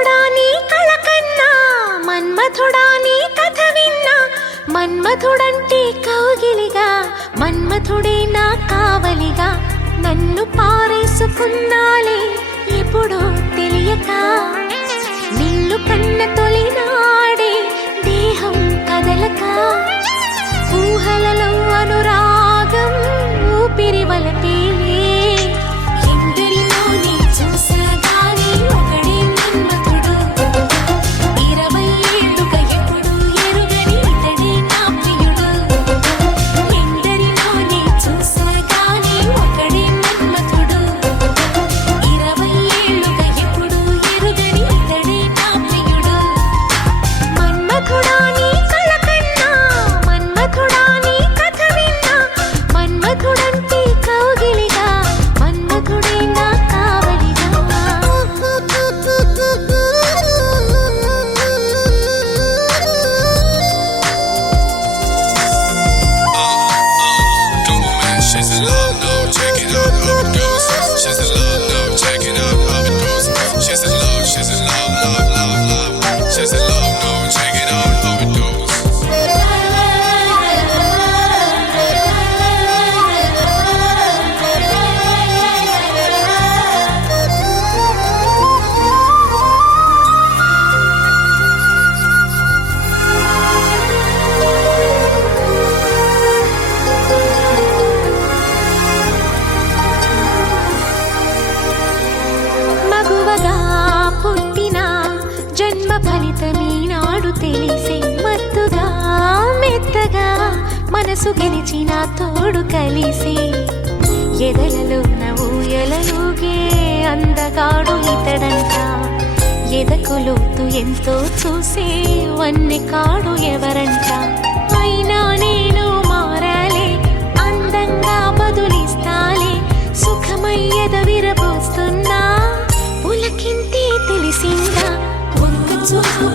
మన్మథుడా నీ కళ కన్నా, మన్మథుడా నీ కథ విన్నా, మన్మథుడంటే కౌగిలిగా, మన్మథుడే నా కావలిగా, నన్ను పారేసుకున్నాలే ఎప్పుడో తెలియక, నిన్ను కన్న తొలినాడే దేహం కదలక, ఊహలలో అనురాగం ఊపిరి వలపేలే, ఎందరిలో నీ చూసగానే ఒకడే మన్మథుడు, 20 ఏళ్ళుగా ఎప్పుడు ఎరుగని ఇతడే నా ప్రియుడు, ఎందరిలో నీ చూసగానే ఒకడే మన్మథుడు, 20 ఏళ్ళుగా ఎప్పుడు ఎరుగని ఇతడే నా ప్రియుడు, మన్మథుడా నీ కళ కన్నా, మన్మథుడా నీ కథ విన్నా, మన్మథుడంటే కౌగిలిగా, మన్మథుడే నా కావలిగా. She's in love, no, check it out, how it goes. She's in love, no, check it out, how it goes. She's in love, love, love, love. She's in love, no, check it out, how it goes. మగువగా పుట్టిన జన్మ ఫలితమీనాడు తెలిసే, మత్తుగా మెత్తగా మనసు గెలిచిన తోడు కలిసి, ఎదలలోన ఊయలలుగే అందగాడు ఇతడంట, ఎదకులోతు ఎంతో చూసే వన్నె కాడు ఎవరంట, అయినా నేను మారాలే అందంగా బదులిస్తాలే, సుఖమయ్యద విరబోస్తున్నా పులకింతే తెలిసిందా, ఒక్క చూపు